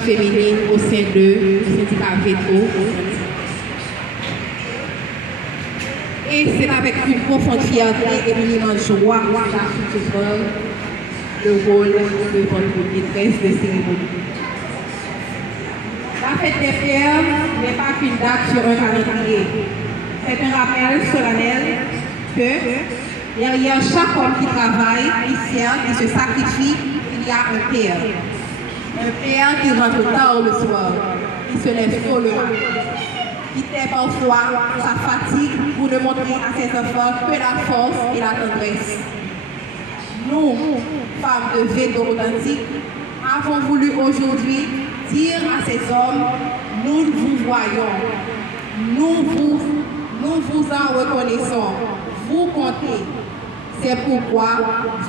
féminine au sein du syndicat VETO. Et c'est avec une profonde fierté et une immense joie que j'assume le rôle de votre maîtresse de cérémonie. La fête des pères n'est pas qu'une date sur un calendrier. C'est un rappel solennel que derrière chaque homme qui travaille, qui sert, qui se sacrifie, il y a un père. Un père qui rentre tard le soir, qui se lève tôt le matin, qui tait parfois sa fatigue pour ne montrer à ses enfants que la force et la tendresse. Nous, femmes de VETO authentique, avons voulu aujourd'hui dire à ces hommes, nous vous voyons, nous vous en reconnaissons, vous comptez. C'est pourquoi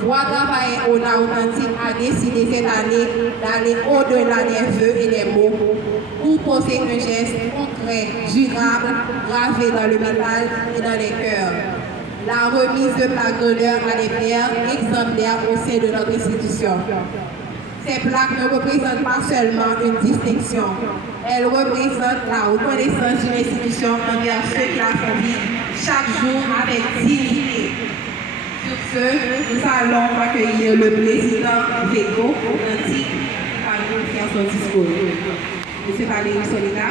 Voix Travailler ONA Authentique a décidé cette année d'aller au-delà des vœux et des mots pour poser un geste concret, durable, gravé dans le métal et dans les cœurs. La remise de plaques d'honneur à des pères exemplaires au sein de notre institution. Ces plaques ne représentent pas seulement une distinction, elles représentent la reconnaissance d'une institution envers ceux qui la font vivre chaque jour avec dignité. Sur ce, nous allons accueillir le président VETO authentique par nous faire son discours. Monsieur Valérie Solida.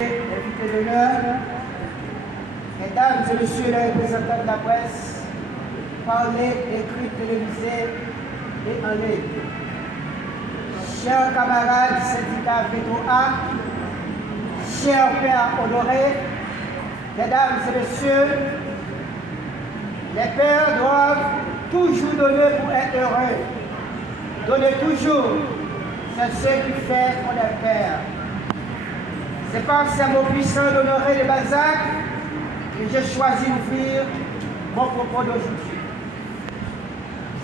Invité d'honneur, mesdames et messieurs les représentants de la presse, parlés, écrits, télévisés et en ligne. Chers camarades du syndicat VETO A, chers pères honorés, mesdames et messieurs, les pères doivent toujours donner pour être heureux. Donner toujours, c'est ce qui fait qu'on est père. C'est par ces mots puissants d'Honoré de Balzac que j'ai choisi d'ouvrir mon propos d'aujourd'hui.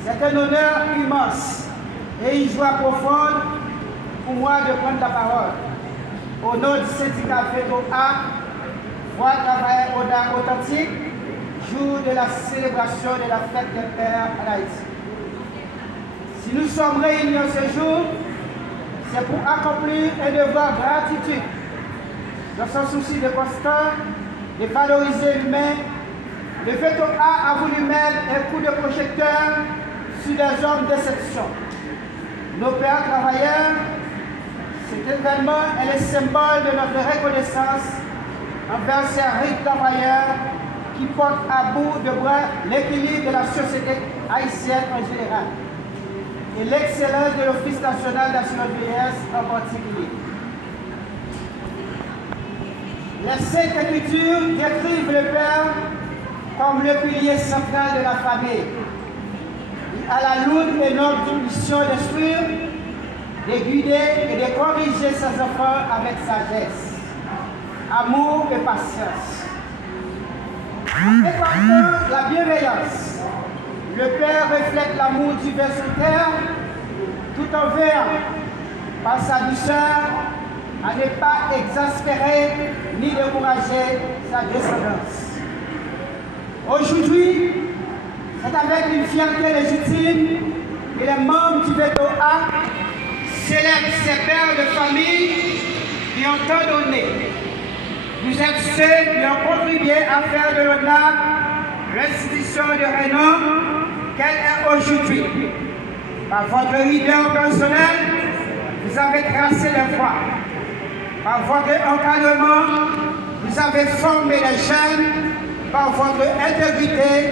C'est un honneur immense et une joie profonde pour moi de prendre la parole. Au nom du syndicat VETO A, Voix Travailler ONA Authentique, jour de la célébration de la fête des pères à Haïti. Si nous sommes réunis ce jour, c'est pour accomplir un devoir de gratitude. Dans son souci de constant, de valoriser l'humain, le VETO A voulu mettre un coup de projecteur sur les hommes d'exception. Nos pères travailleurs, cet événement est le symbole de notre reconnaissance envers ces riches travailleurs qui portent à bout de bras l'équilibre de la société haïtienne en général et l'excellence de l'Office national d'assurance vieillesse en particulier. Les Saintes Écritures décrivent le Père comme le pilier central de la famille. Il a la lourde et noble mission d'instruire, de guider et de corriger ses enfants avec sagesse, amour et patience. Et par la bienveillance, le Père reflète l'amour divin sur terre, tout en veillant par sa douceur à ne pas exaspérer ni décourager sa descendance. Aujourd'hui, c'est avec une fierté légitime que les membres du VETO A célèbrent ces pères de famille qui ont tant donné. Vous êtes ceux qui ont contribué à faire de l'ONA l'institution de renom qu'elle est aujourd'hui. Par votre rigueur personnelle, vous avez tracé les voies. Par votre encadrement, vous avez formé les jeunes. Par votre intégrité,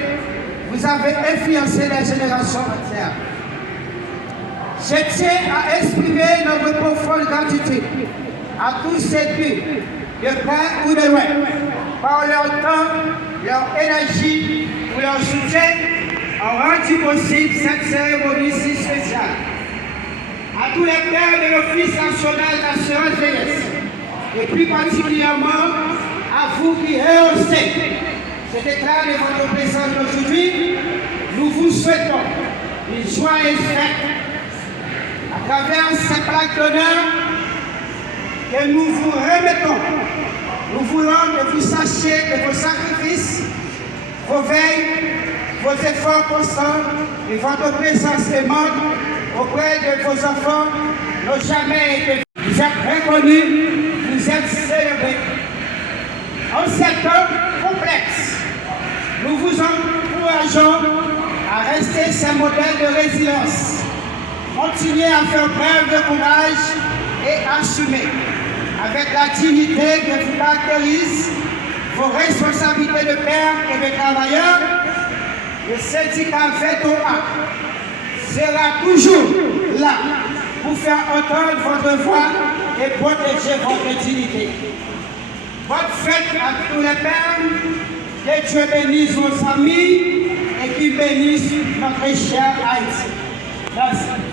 vous avez influencé les générations entières. Je tiens à exprimer notre profonde gratitude à tous ces buts, de près ou de loin, par leur temps, leur énergie ou leur soutien, ont rendu possible cette cérémonie si spéciale. À tous les pères de l'Office national d'assurance vieillesse, et plus particulièrement à vous qui rehaussez cet éclat de votre présence d'aujourd'hui, nous vous souhaitons une joyeuse fête à travers cette plaque d'honneur que nous vous remettons. Nous voulons que vous sachiez que vos sacrifices, vos veilles, vos efforts constants et votre présence aimante auprès de vos enfants n'ont jamais été. Vous êtes reconnus, vous êtes célébrés. En cet temps complexe, nous vous encourageons à rester ces modèles de résilience. Continuez à faire preuve de courage et assumer avec la dignité qui vous caractérise vos responsabilités de père et de travailleur. Le syndicat VETOA sera toujours là pour faire entendre votre voix et protéger votre dignité. Bonne fête à tous les pères, que Dieu bénisse vos familles et qu'il bénisse notre cher Haïti. Merci.